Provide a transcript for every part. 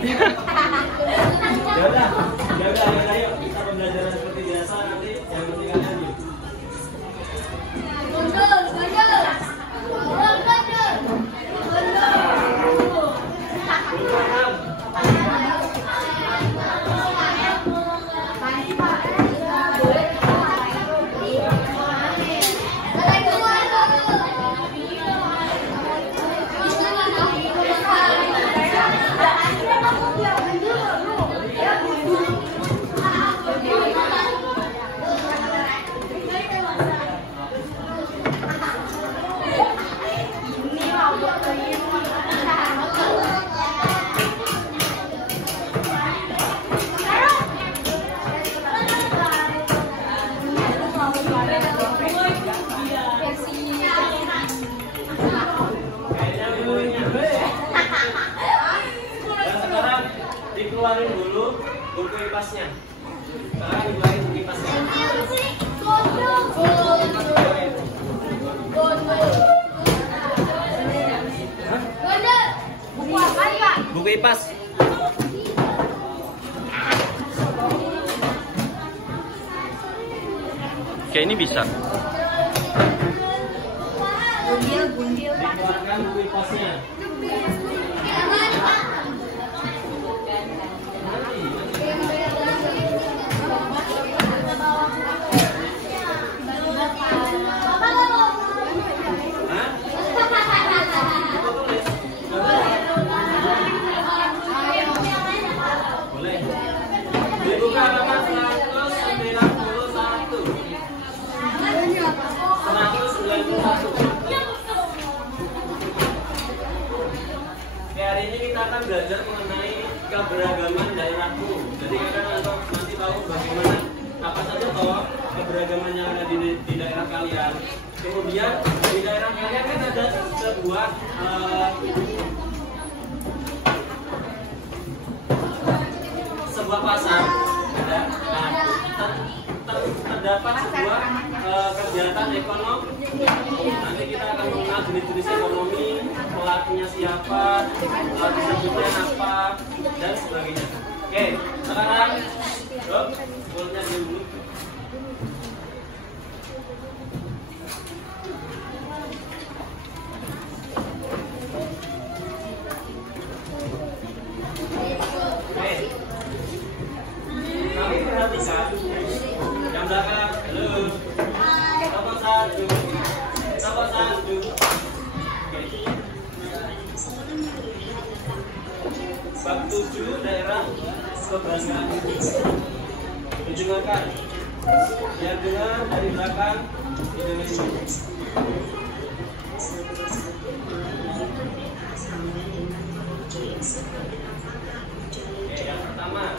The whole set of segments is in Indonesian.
Ya udah, ayo kita pembelajaran seperti biasa nanti yang penting kalian yuk. Dikeluarin dulu buku kipasnya. Sekarang dikeluarin buku kipasnya. Buku apa nih, Pak? Buku kipas. Kayak ini bisa. Gundil, Pak. Dikeluarkan buku kipasnya. Dibuka halaman 191. 191. Oke, hari ini kita akan belajar mengenai keberagaman daerahku. Jadi kita nanti tahu bagaimana apa saja toh keberagaman yang ada di daerah kalian. Kemudian di daerah kalian kan ada sebuah pasar, ya. Nah, terdapat sebuah kegiatan ekonomi. Nanti kita akan mengenal jenis-jenis ekonomi, pelakunya siapa, disebutnya apa, dan sebagainya. Oke, sekarang bolanya dulu. Perhatikan yang belakang, halo, nomor 1, nomor 1. Bab 7 daerah kebanggaan. Didengarkan, biar dengar dari belakang, didengarin. Oke, yang pertama.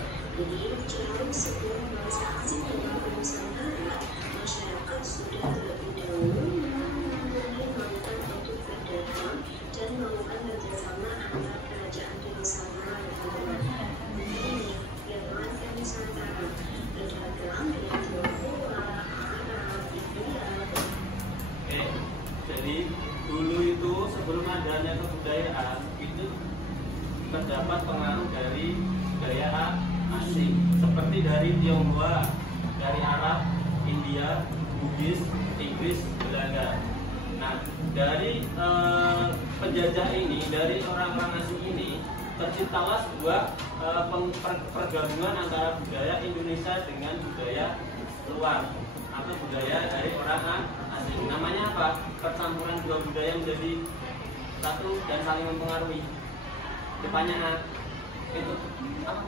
Jadi dulu itu sebelum adanya kebudayaan itu terdapat pengaruh dari budaya asing seperti dari Tionghoa, dari Arab, India, Bugis, Inggris, Belanda. Nah, dari penjajah ini, dari orang-orang asing ini terciptalah sebuah pergabungan antara budaya Indonesia dengan budaya luar atau budaya dari orang asing. Namanya apa? Percampuran dua budaya menjadi satu dan saling mempengaruhi. Depannya itu apa?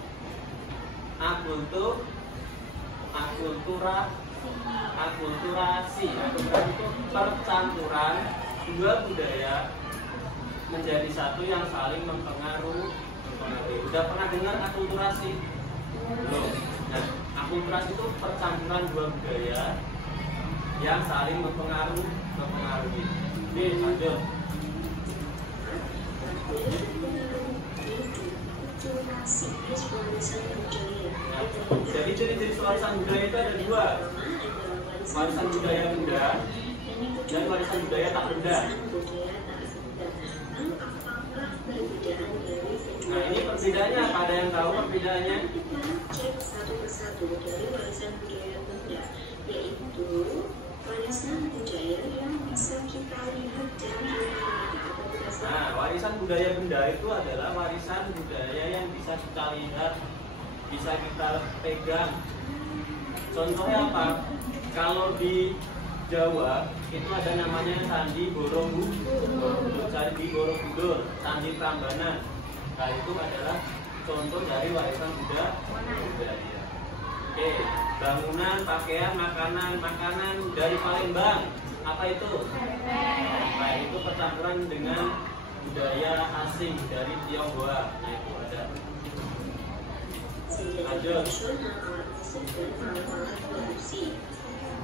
Akulturasi. Akulturasi itu percampuran dua budaya menjadi satu yang saling mempengaruhi. Udah pernah dengar akulturasi? Belum. Nah, akulturasi itu percampuran dua budaya yang saling mempengaruhi. Oke, lanjut. Jadi ciri-ciri warisan budaya itu ada dua, warisan budaya benda dan warisan budaya tak benda. Nah, ini perbedaannya apa? Ada yang tahu perbedaannya? Cek satu persatu dari warisan budaya Bunda, yaitu warisan budaya yang bisa kita lihat dari Nah, warisan budaya Bunda itu adalah warisan budaya yang bisa kita lihat, bisa kita pegang. Contohnya apa? Kalau di Jawa itu ada namanya Candi Borobudur, Candi Borobudur, Candi Prambanan. Nah, itu adalah contoh dari warisan budaya. Oke, bangunan, pakaian, makanan dari Palembang. Apa itu? Nah, itu percampuran dengan budaya asing dari Tionghoa. Nah, itu ada. Lanjut.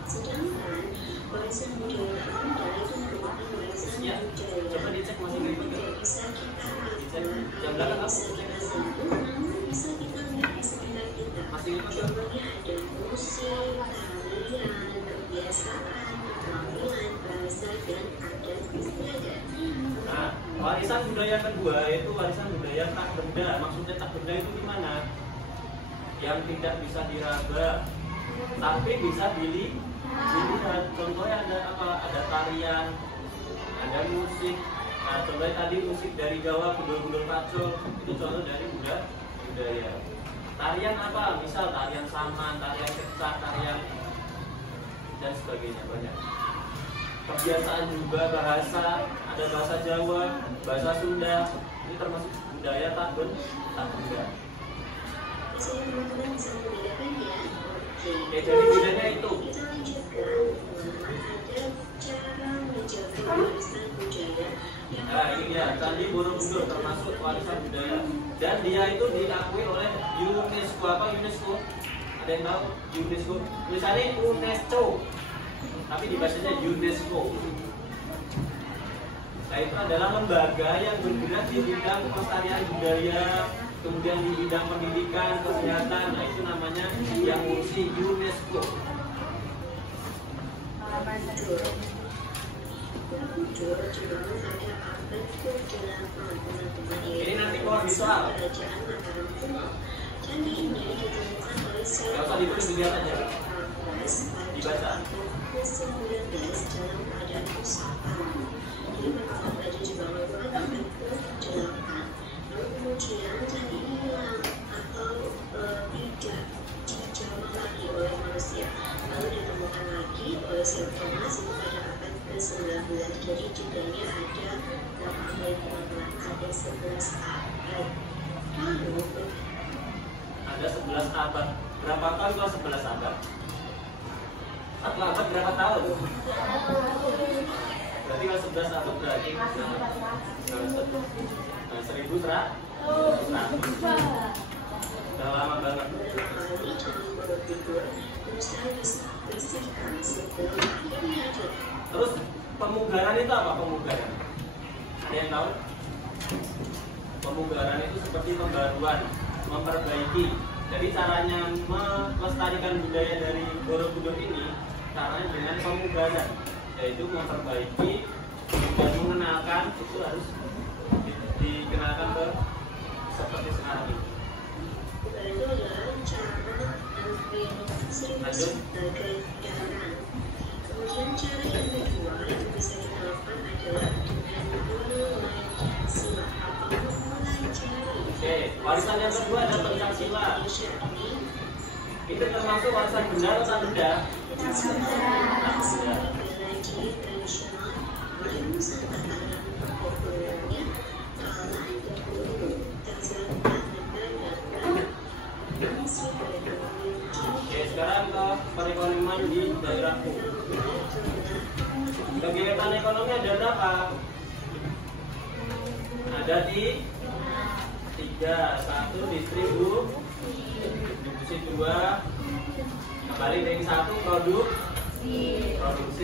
Sedangkan warisan budaya Bunda itu merupakan warisan Ya, budaya coba dicek masih ngikut nggak? bisa kita Dicek raba, jam belakang apa? bisa kita sentuh, namun bisa kita lihat di sekitar kita. Masih ngikut nggak? Contohnya ada musik, tarian, kebiasaan, penampilan, bahasa, dan adat istiadat. Nah, warisan budaya kedua itu warisan budaya tak benda. Maksudnya tak benda itu gimana? Yang tidak bisa diraba, tapi bisa dilihat. Contohnya ada apa? Ada tarian, ada musik. Nah, contohnya tadi musik dari Jawa, gundul-gundul pacul, itu contoh dari budaya. Tarian apa? Misal tarian saman, tarian kecak, tarian dan sebagainya, banyak. Kebiasaan juga bahasa, ada bahasa Jawa, bahasa Sunda, ini termasuk budaya tak benda. Saya teman-teman bisa membedakan ya. Oke, jadi bedanya itu. Kita lanjutkan. Ada cara menjaga warisan budaya yang Nah, ini dia, Candi Borobudur termasuk warisan budaya. Dan dia itu diakui oleh UNESCO. Apa UNESCO? Ada yang tahu? UNESCO. Tulisannya UNESCO, tapi dibacanya UNESCO. Nah, itu adalah lembaga yang bergerak di bidang pelestarian budaya, kemudian di bidang pendidikan, kesehatan. Nah, itu namanya yang ngurusi UNESCO. Borobudur dibangun pada abad ke-8, teman-teman. Ini nanti kalau visual. Kerajaan Mataram kuno. Candi ini ditemukan oleh Gak usah ditulis, dilihat aja. Dibaca. ke-19 dalam keadaan pusaka. Jadi pertama tadi dibangun pada abad ke-8. Lalu kemudian candi ini hilang atau tidak dijamah lagi oleh manusia. Lalu ditemukan lagi oleh Sir Thomas itu pada abad ke-19. Jadi jumlahnya ada berapa abad, teman-teman? Ada 11 abad. Lalu Ada 11 abad. Berapa tahun kalau 11 abad? 1 abad berapa tahun? Berarti kalau 11 abad berarti 1100. Udah lama banget. kali Candi Borobudur berusaha bersihkan sebelum akhirnya hancur. Terus pemugaran itu apa pemugaran? Ada yang tahu? Pemugaran itu seperti pembaruan, memperbaiki. Jadi caranya melestarikan budaya dari Borobudur ini caranya dengan pemugaran, yaitu memperbaiki dan mengenalkan itu harus dikenalkan ke seperti sekarang ini. Bukan itu adalah cara renovasi sebagai daran. Kemudian cara yang kedua yang bisa kita lakukan adalah dengan memulai silat atau memulai cari. Oke, warisan yang kedua ada pencak silat. Indonesia ini Itu termasuk warisan benda atau tak benda? hasil bela diri tradisional oleh Nusantara yang populernya kalah dahulu terserah Oke, sekarang ke perekonomian di daerahku. Kegiatan ekonomi ada berapa? Ada di 3. 1 distribusi 2, kembali dari 1 produksi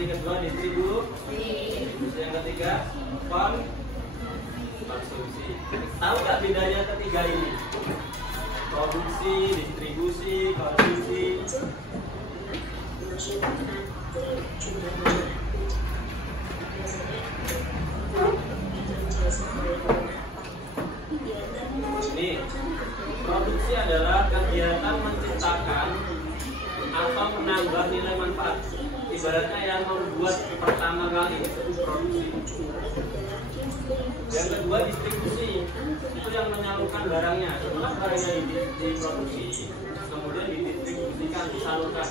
kedua distribusi yang ketiga konsumsi. Tahu nggak bedanya ketiga ini? Produksi, distribusi, konsumsi. Ini Produksi adalah kegiatan menciptakan atau menambah nilai manfaat. Ibaratnya yang membuat pertama kali itu produksi. Yang kedua distribusi, itu yang menyalurkan barangnya. Setelah barangnya diproduksi, kemudian didistribusikan, disalurkan.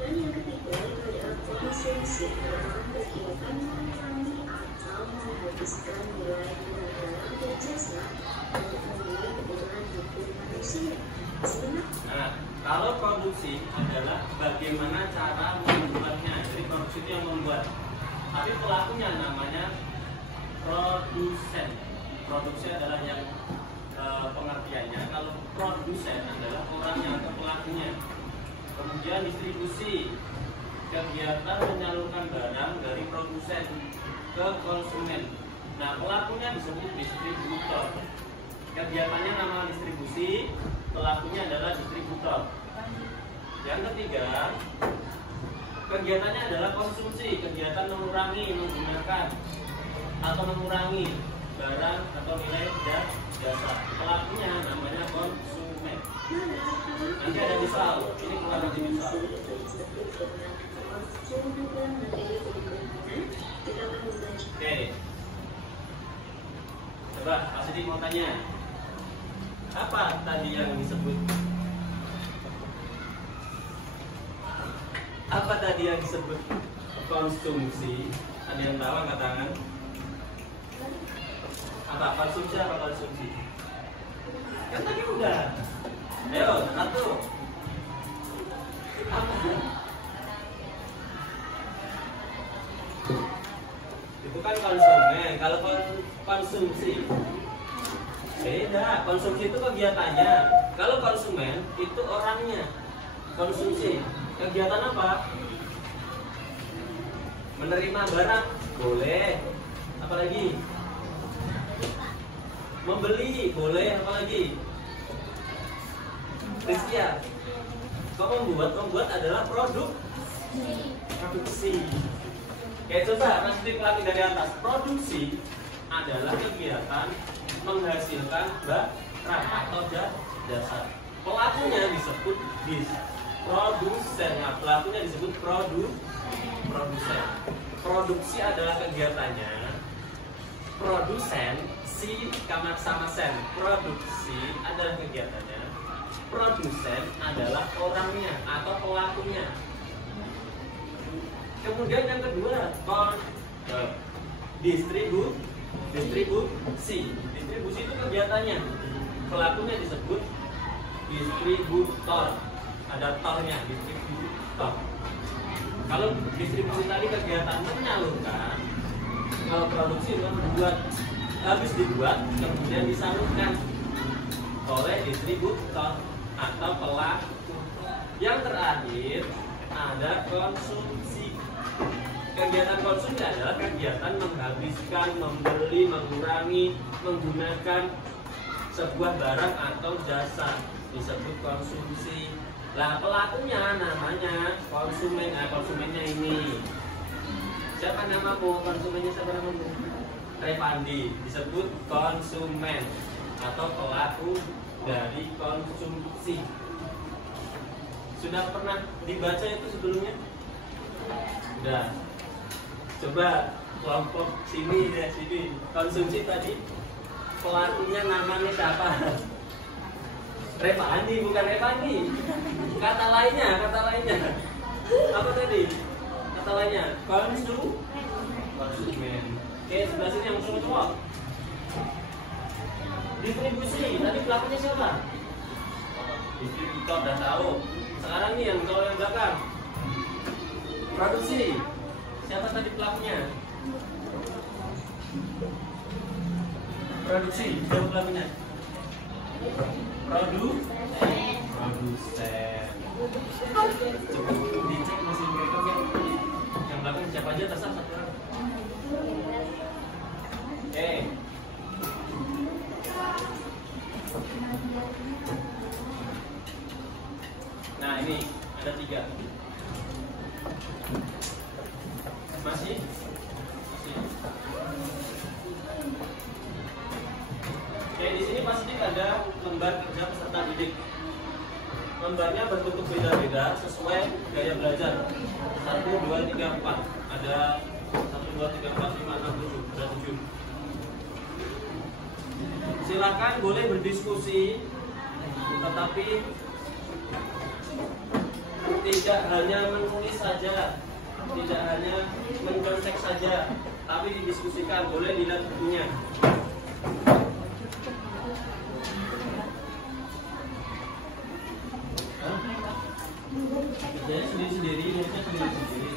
Dan yang ketiga itu adalah konsumsi, kegiatan mengurangi atau menghabiskan nilai barang dan jasa untuk memenuhi kebutuhan hidup manusia. Nah, kalau produksi adalah bagaimana cara membuatnya. Jadi produksi itu yang membuat. Tapi pelakunya namanya produsen. Produksi adalah yang pengertiannya. Kalau produsen adalah orang yang atau pelakunya. Kemudian distribusi, kegiatan menyalurkan barang dari produsen ke konsumen. Nah, pelakunya disebut distributor. Kegiatannya nama distribusi, pelakunya adalah distributor. Yang ketiga, kegiatannya adalah konsumsi, kegiatan mengurangi, menggunakan atau mengurangi barang atau nilai jasa. Pelakunya namanya konsumen. Nanti ada misal, ini keluar nanti misal. Oke, coba Pak Sidik mau tanya, apa tadi yang disebut? Apa tadi yang disebut konsumsi? Ada yang tahu angkat tangan? Apa konsumsi? Apa konsumsi? Kan tadi udah. Ayo, satu. Apa? Itu kan konsumen. Kalau konsumsi beda. Konsumsi itu kegiatannya. Kalau konsumen itu orangnya. Konsumsi kegiatan apa? Menerima barang boleh. Apalagi? Membeli boleh. Apalagi? Rizkia, kau membuat adalah produksi. Oke, coba Mas Dik dari atas. Produksi adalah kegiatan menghasilkan barang atau jasa. Pelakunya disebut produsen. Nah, pelakunya disebut produsen. Produksi adalah kegiatannya. Produsen si sama sen. Produksi adalah kegiatannya. Produsen adalah orangnya atau pelakunya. Kemudian yang kedua, distribusi. Distribusi itu kegiatannya. Pelakunya disebut distributor. Ada tornya, distributor. Kalau distribusi tadi kegiatan menyalurkan, kalau produksi itu membuat, habis dibuat kemudian disalurkan oleh distributor atau pelaku. Yang terakhir ada konsumsi. Kegiatan konsumsi adalah kegiatan menghabiskan, membeli, mengurangi, menggunakan sebuah barang atau jasa, disebut konsumsi. Lah pelakunya namanya konsumen. Nah, konsumennya ini siapa namamu? Konsumennya siapa namamu? Revandi, disebut konsumen atau pelaku dari konsumsi. Sudah pernah dibaca itu sebelumnya? Sudah. Coba kelompok sini ya, sini. Konsumsi tadi pelakunya namanya siapa? Revandi, bukan Revandi. Kata lainnya. Apa tadi? Kata lainnya konsumen. Oke, sebelah sini yang cowok. Distribusi, tadi pelakunya siapa? Distributor, udah tahu. Sekarang nih yang kalau yang belakang. Produksi, siapa tadi pelakunya? Produksi, siapa pelakunya? Produsen. Coba dicek mesin rekam ya. Yang belakang siapa aja, terserah satu orang. Oke. Nah, ini ada 3. Masih? Oke, Di sini pasti ada lembar kerja peserta didik. Lembarnya berbentuk beda-beda sesuai gaya belajar. 1, 2, 3, 4. Ada 1, 2, 3, 4, 5, 6, 7. Ada 7. Silakan boleh berdiskusi, tetapi tidak hanya menulis saja, tidak hanya mencontek saja, tapi didiskusikan. Boleh dilihat bukunya. Kerjanya sendiri-sendiri, nulisnya sendiri-sendiri.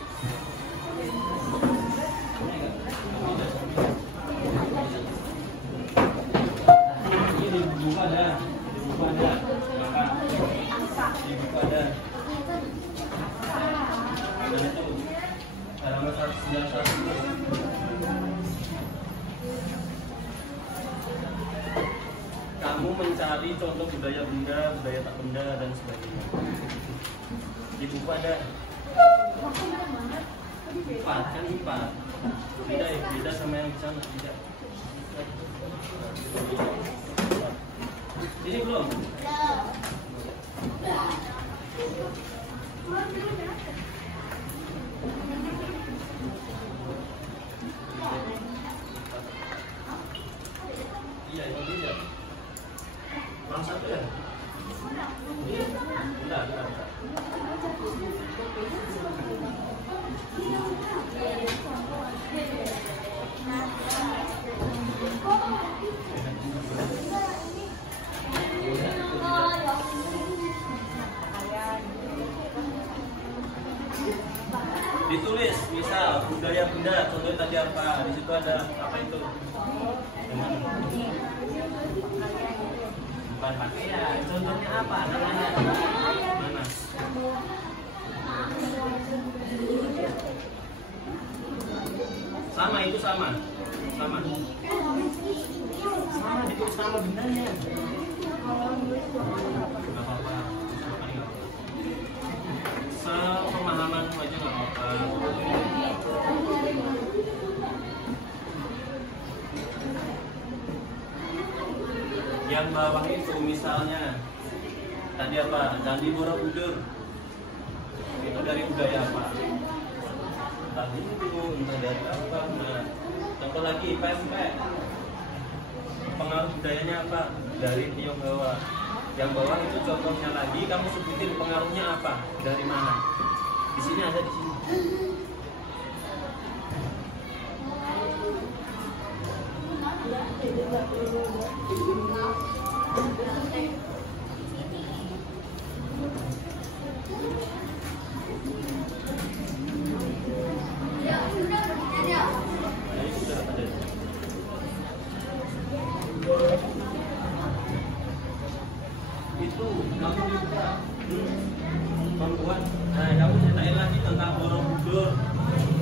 Ini di buku ada, di buku ada, di buku ada. Dan itu halaman 191. Kamu mencari contoh budaya benda, budaya tak benda, dan sebagainya. Di buku ada 4, kan 4. Beda ya, beda sama yang di sana, tidak. Ini belum? Iya, ini tidak. Kurang 1 ya? Ini? Bentar. Ditulis, misal budaya benda, contohnya tadi apa? Di situ ada apa itu? Bukan pakaian. Contohnya apa? Namanya nanas. Sama itu sama. Ditulis sama bendanya. Gak apa-apa. Sepemahaman aja nggak apa-apa. Yang bawah itu misalnya tadi apa? Candi Borobudur. Itu dari budaya apa? Entah itu, entah dari apa. Nah, contoh lagi pempek. Pengaruh budayanya apa? Dari Tionghoa. Yang bawah itu contohnya lagi, kamu sebutin pengaruhnya apa? Dari mana? Di sini ada di sini. Itu kamu juga membuat. Nah, kamu ceritain lagi tentang Borobudur,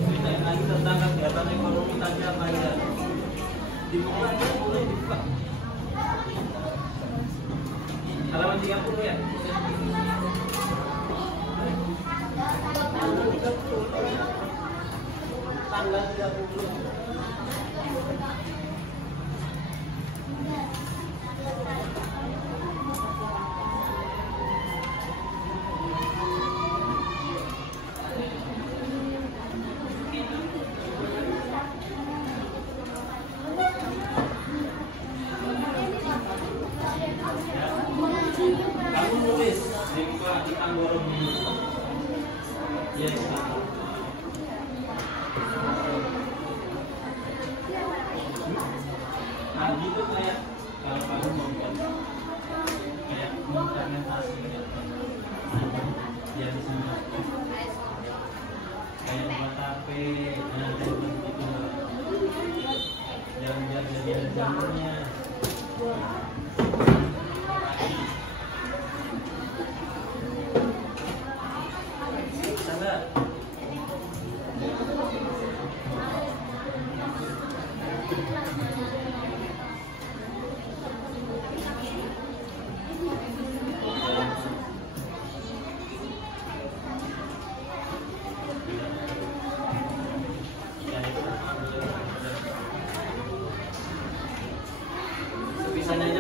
ceritain lagi tentang kegiatan ekonomi tadi apa ya. Dimulai mulai dibuka. Halaman 30 ya. Tanggal 30. Kamu nulis di buka tentang Borobudur. Yes. Nah gitu kayak kalau kamu membuat kayak implementasi ya di sini kayak buat HP, nah kayak begitu. Jangan jadi ada jamurnya.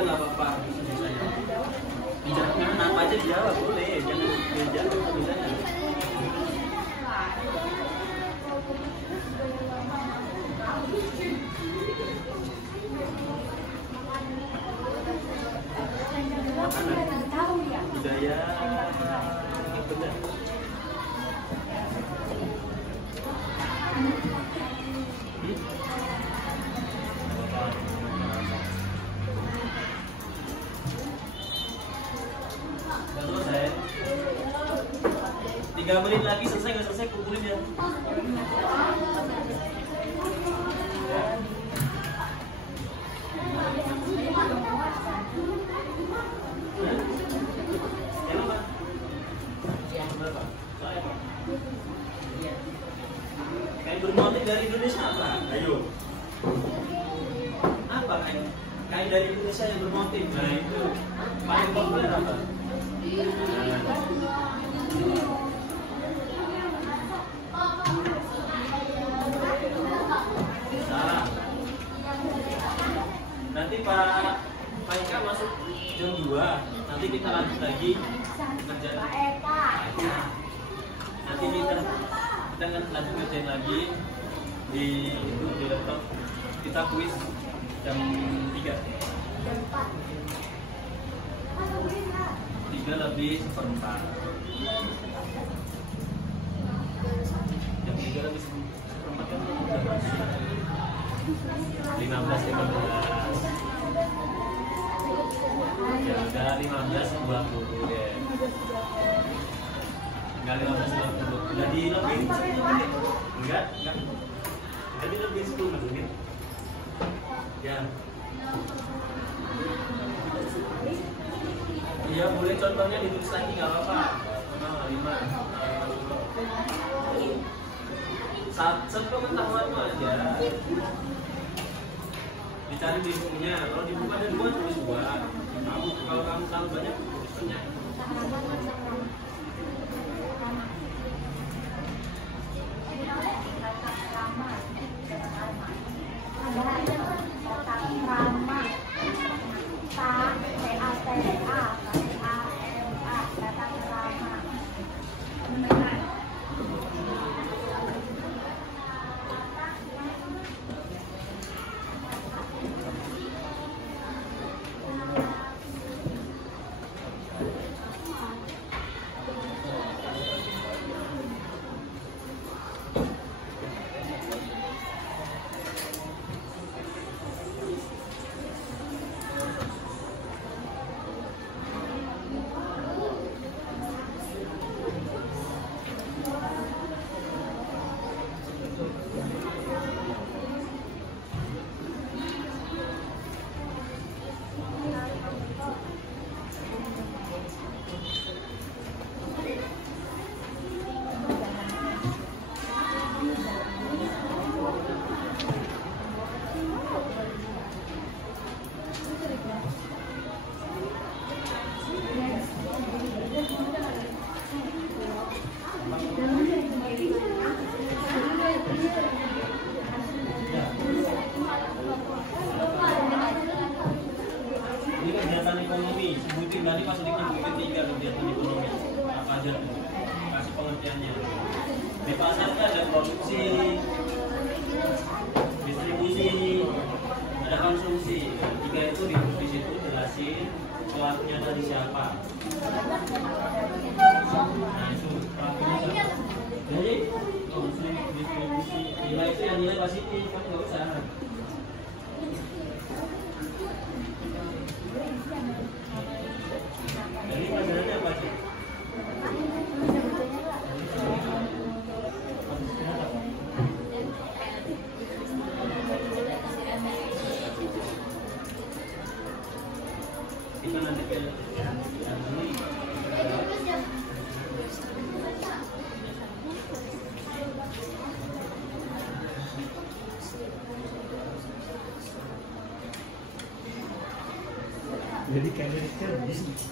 nggak apa-apa misalnya. Jangan apa aja jawab boleh, jangan misalnya. Budaya benar. Selesai. 3 menit lagi selesai, nggak selesai kumpulin ya. Kain bermotif dari Indonesia apa? Ayo. Apa kain dari Indonesia yang bermotif? Nah itu paling populer apa? Salah. Nanti Pak Ika masuk jam 2. Nanti kita lanjut lagi kerja. Nanti kita akan lanjut kerjain lagi di laptop. Kita kuis jam 3. 3 lebih 1/4. Jam 3 lebih 1/4 kan udah masuk. 15 ya udah 15:20 deh. Enggak 15:20. Udah di lebih 10 menit. Enggak. Jadi lebih 10 menit. Ya. Iya boleh contohnya ditulis lagi nggak apa-apa. 5. Sepengetahuanmu aja. Dicari di bukunya. Kalau di buku ada 2 tulis 2. Kalau kamu tahu banyak tulis banyak. Tadi pas sedikit mungkin 3 kegiatan ekonomi apa aja tuh kasih pengertiannya. Di pasar kan ada produksi, distribusi, ada konsumsi. 3 itu di situ jelasin pelakunya dari siapa. Nah itu pelakunya siapa. Jadi konsumsi, distribusi, nilai itu yang nilai positif kan nggak usah. Jadi pelajarannya apa sih? Kita nanti ke jadi kayak bisnis.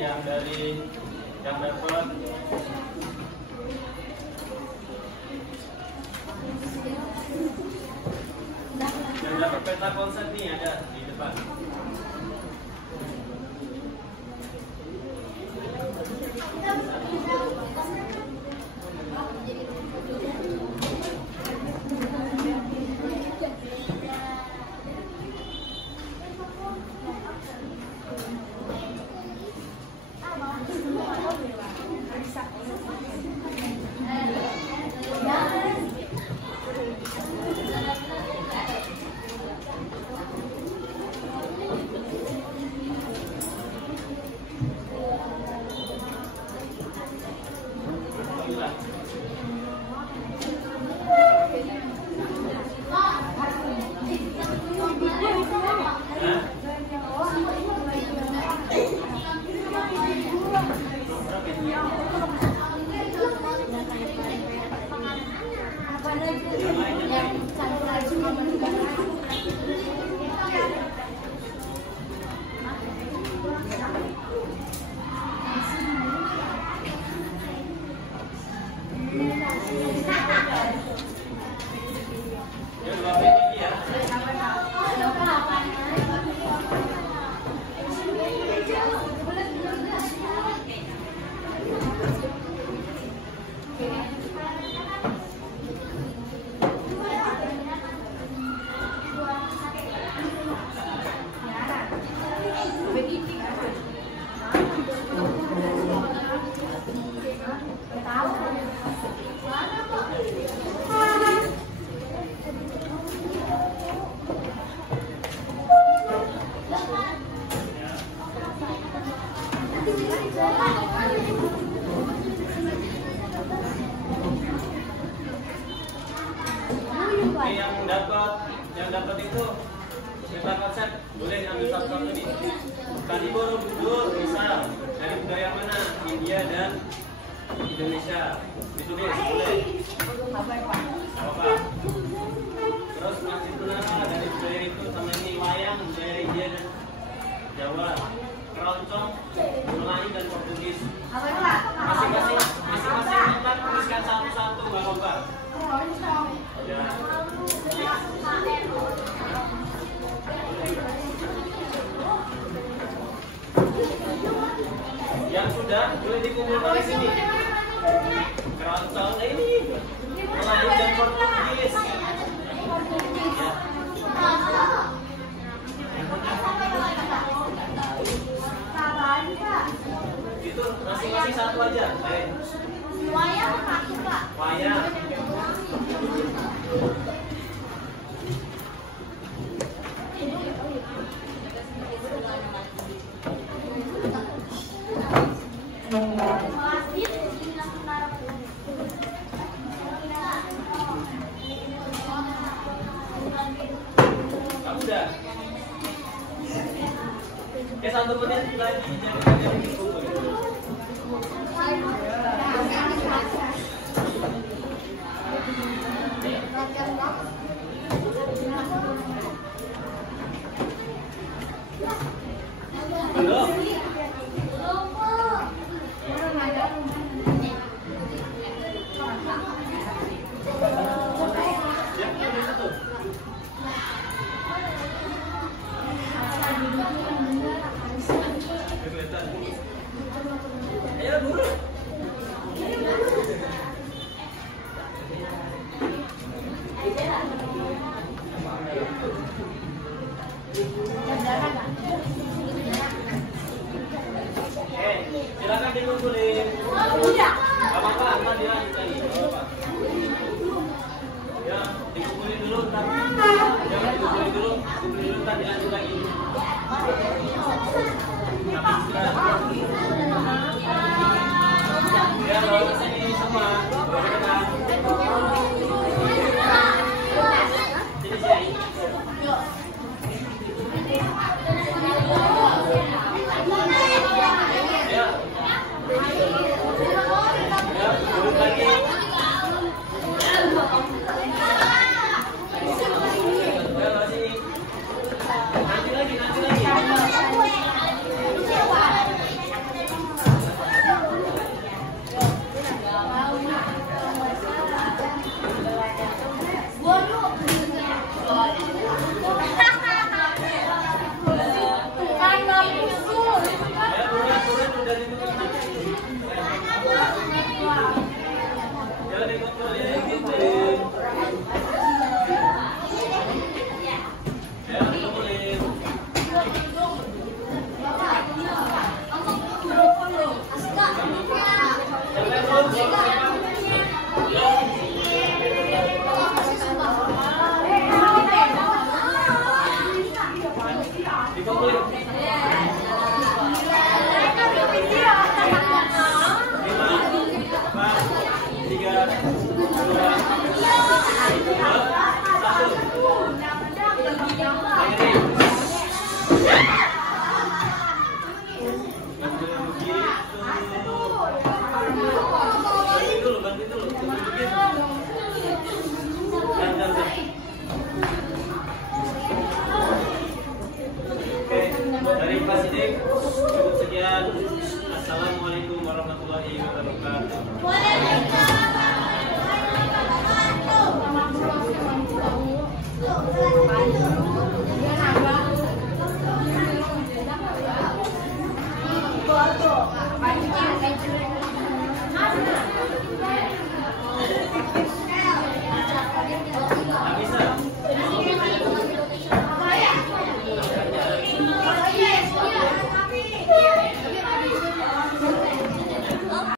yang dari yang dapat peta konsep nih ada di depan. Yang dapat itu peta konsep boleh ambil satu-satu nih. Tadi Borobudur bisa dari budaya mana? India dan Indonesia. Ditulis boleh. Apa? Terus Masjid Menara dari budaya itu sama ini wayang budaya India dan Jawa. Keroncong Melayu dan Portugis. Masing-masing tempat tuliskan satu-satu nggak apa-apa. Ya. Yang sudah boleh dikumpulkan di sini. Keroncong ini Melayu dan Portugis. Ya. Itu masing-masing satu aja. Wayang satu, Pak. Wayang. Udah. Ya 1 menit lagi jadi dikumpul. Belum. Ayo dulu. Silakan dikumpulin. Gak apa-apa, ntar dilanjut lagi. Ya, dikumpulin dulu ntar. Jangan dikumpulin dulu, kumpulin dulu ntar dilanjut lagi. Ya, bawa ke sini semua. Sini sini. Ya. Ya, duduk lagi. Ya, bawa sini. Nanti lagi. sekian. Assalamualaikum warahmatullahi wabarakatuh. Waalaikumsalam.